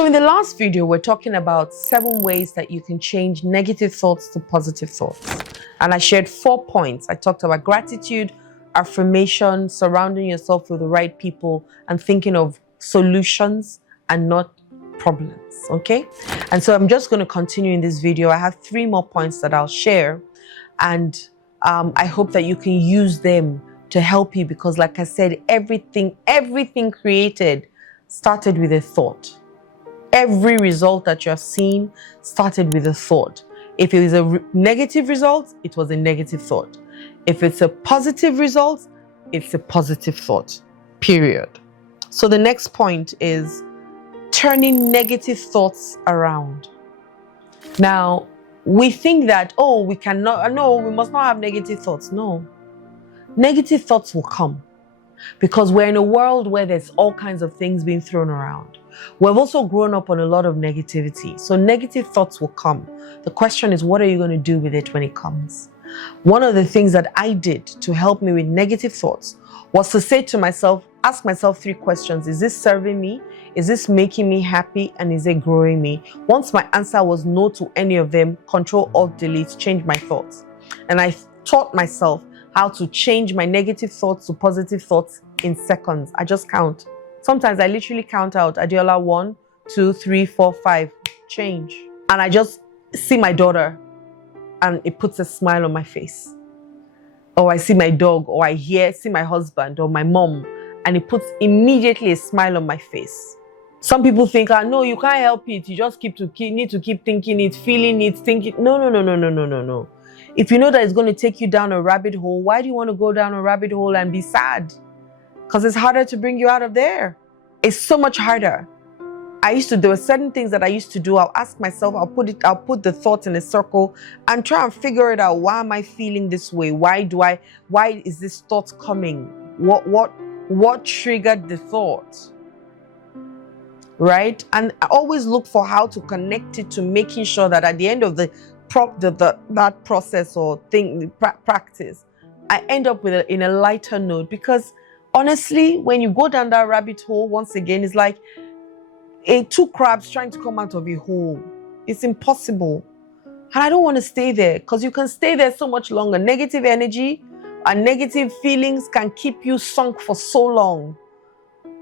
So in the last video, we're talking about 7 ways that you can change negative thoughts to positive thoughts. And I shared 4 points. I talked about gratitude, affirmation, surrounding yourself with the right people, and thinking of solutions and not problems, okay? And so I'm just going to continue in this video. I have 3 more points that I'll share, and I hope that you can use them to help you, because like I said, everything created started with a thought. Every result that you have seen started with a thought. If it was a negative result, it was a negative thought. If it's a positive result, it's a positive thought, period. So the next point is turning negative thoughts around. Now, we think that, oh, we must not have negative thoughts. No. Negative thoughts will come because we're in a world where there's all kinds of things being thrown around. We've also grown up on a lot of negativity. So negative thoughts will come. The question is, what are you going to do with it when it comes? One of the things that I did to help me with negative thoughts was to say to myself, ask myself 3 questions. Is this serving me? Is this making me happy? And is it growing me? Once my answer was no to any of them, Control Alt Delete, change my thoughts. And I taught myself how to change my negative thoughts to positive thoughts in seconds. I just count. Sometimes I literally count out Adeola 1, 2, 3, 4, 5, change. And I just see my daughter and it puts a smile on my face. Or I see my dog, or I see my husband or my mom, and it puts immediately a smile on my face. Some people think, no, you can't help it. You just need to keep thinking it, feeling it, thinking. No. If you know that it's going to take you down a rabbit hole, why do you want to go down a rabbit hole and be sad? Because it's harder to bring you out of there. It's so much harder. There were certain things that I used to do. I'll ask myself, I'll put the thoughts in a circle and try and figure it out. Why am I feeling this way? Why is this thought coming? What triggered the thought? Right? And I always look for how to connect it to making sure that at the end of that process or practice, I end up in a lighter note. Because honestly, when you go down that rabbit hole, once again, it's like 2 crabs trying to come out of a hole. It's impossible. And I don't want to stay there, because you can stay there so much longer. Negative energy and negative feelings can keep you sunk for so long.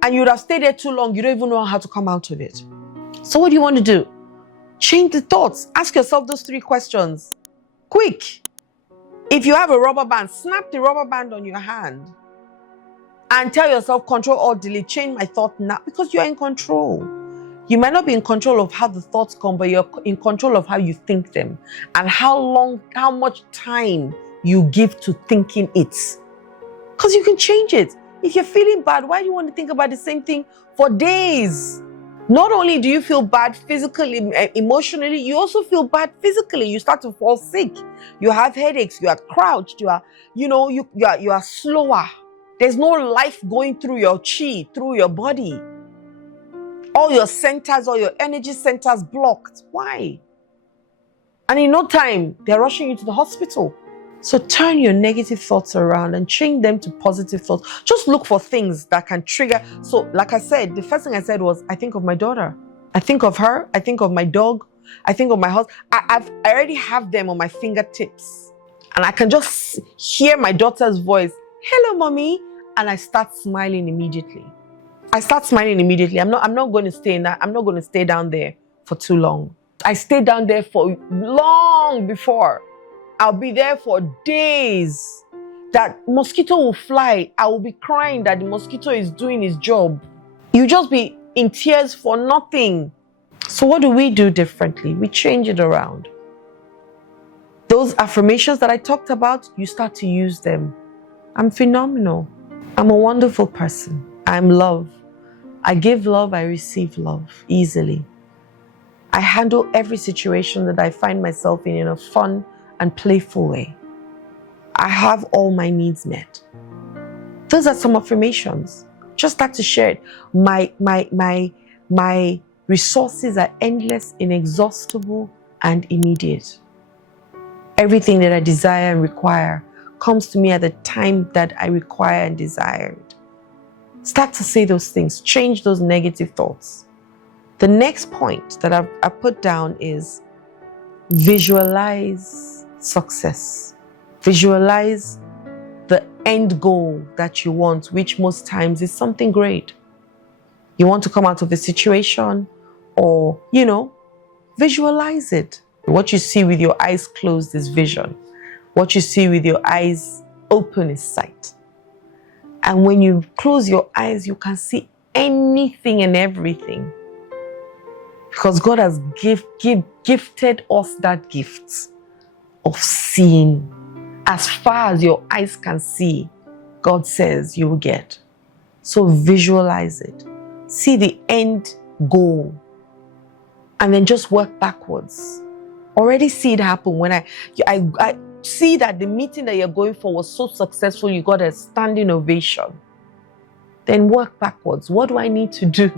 And you would have stayed there too long, you don't even know how to come out of it. So what do you want to do? Change the thoughts. Ask yourself those 3 questions. Quick. If you have a rubber band, snap the rubber band on your hand and tell yourself, Control Alt Delete, change my thought now, because you're in control. You might not be in control of how the thoughts come, but you're in control of how you think them and how much time you give to thinking it. Because you can change it. If you're feeling bad, why do you want to think about the same thing for days? Not only do you feel bad physically, emotionally, you also feel bad physically. You start to fall sick. You have headaches. You are crouched. You are slower. There's no life going through your chi, through your body. All your centers, all your energy centers blocked. Why? And in no time, they're rushing you to the hospital. So turn your negative thoughts around and change them to positive thoughts. Just look for things that can trigger. So like I said, the first thing I said was, I think of my daughter. I think of her. I think of my dog. I think of my husband. I already have them on my fingertips. And I can just hear my daughter's voice. Hello, mommy. And I start smiling immediately. I'm not going to stay in that. I'm not going to stay down there for too long. I stayed down there for long before. I'll be there for days. That mosquito will fly. I will be crying that the mosquito is doing his job. You just be in tears for nothing. So what do we do differently? We change it around. Those affirmations that I talked about, you start to use them. I'm phenomenal. I'm a wonderful person. I'm love. I give love, I receive love easily. I handle every situation that I find myself in a fun and playful way. I have all my needs met. Those are some affirmations. Just start to share it. My resources are endless, inexhaustible, and immediate. Everything that I desire and require comes to me at the time that I require and desire it. Start to say those things. Change those negative thoughts. The next point that I put down is visualize success. Visualize the end goal that you want, which most times is something great. You want to come out of a situation, or, visualize it. What you see with your eyes closed is vision. What you see with your eyes open is sight. And when you close your eyes, you can see anything and everything. Because God has gifted us that gift of seeing. As far as your eyes can see, God says you will get. So visualize it. See the end goal. And then just work backwards. Already see it happen. When I see that the meeting that you're going for was so successful, you got a standing ovation. Then work backwards. What do I need to do?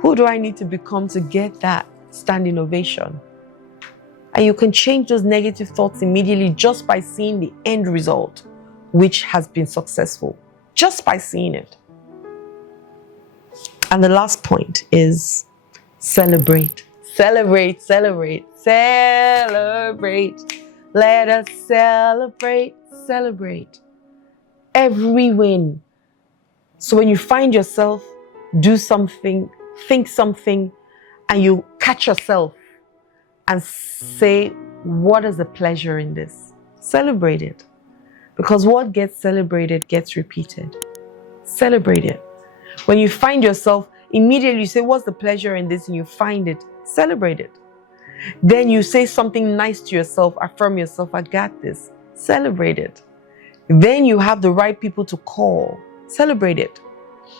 Who do I need to become to get that standing ovation? And you can change those negative thoughts immediately just by seeing the end result, which has been successful. Just by seeing it. And the last point is celebrate. Celebrate, celebrate, celebrate. Let us celebrate, celebrate. Every win. So when you find yourself, do something, think something, and you catch yourself and say, what is the pleasure in this? Celebrate it. Because what gets celebrated gets repeated. Celebrate it. When you find yourself, immediately you say, what's the pleasure in this? And you find it, celebrate it. Then you say something nice to yourself, affirm yourself, I got this. Celebrate it. Then you have the right people to call. Celebrate it.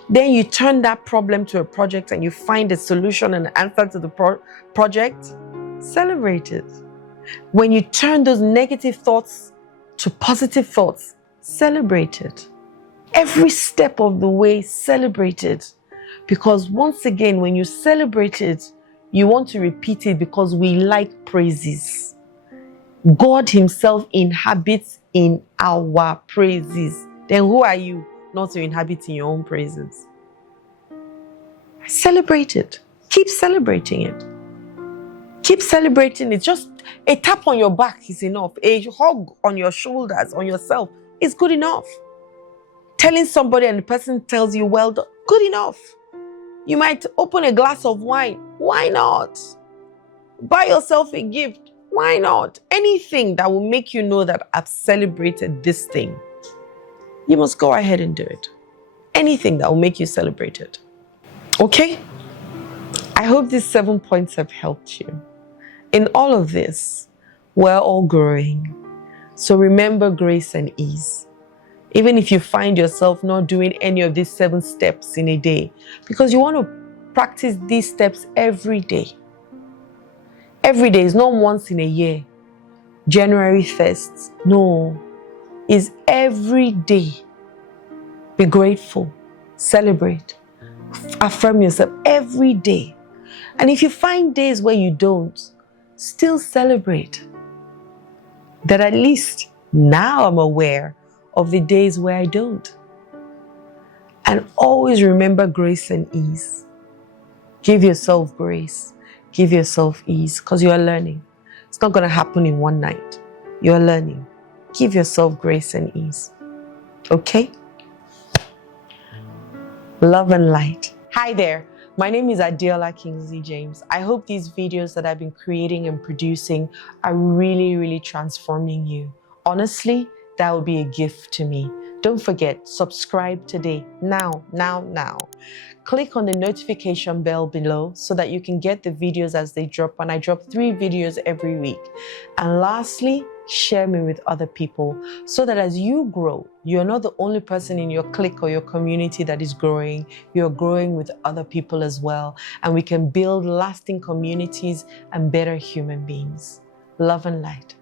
Then you turn that problem to a project and you find a solution and answer to the project. Celebrate it. When you turn those negative thoughts to positive thoughts, celebrate it. Every step of the way, celebrate it. Because once again, when you celebrate it, you want to repeat it because we like praises. God himself inhabits in our praises. Then who are you not to inhabit in your own praises? Celebrate it. Keep celebrating it. Keep celebrating it. Just a tap on your back is enough. A hug on your shoulders, on yourself, is good enough. Telling somebody and the person tells you, well done, good enough. You might open a glass of wine. Why not? Buy yourself a gift. Why not? Anything that will make you know that I've celebrated this thing. You must go ahead and do it. Anything that will make you celebrate it. Okay? I hope these 7 points have helped you. In all of this, we're all growing. So remember grace and ease. Even if you find yourself not doing any of these 7 steps in a day, because you want to practice these steps every day. Every day is not once in a year. January 1st. No. Is every day. Be grateful. Celebrate. Affirm yourself every day. And if you find days where you don't, still celebrate. That at least now I'm aware of the days where I don't. And always remember grace and ease. Give yourself grace. Give yourself ease, because you are learning. It's not going to happen in one night. You are learning. Give yourself grace and ease. Okay? Love and light. Hi there. My name is Adeola Kingsley James. I hope these videos that I've been creating and producing are really, really transforming you. Honestly, that would be a gift to me. Don't forget, subscribe today. Now. Click on the notification bell below so that you can get the videos as they drop. And I drop 3 videos every week. And lastly, share me with other people so that as you grow, you're not the only person in your clique or your community that is growing. You're growing with other people as well. And we can build lasting communities and better human beings. Love and light.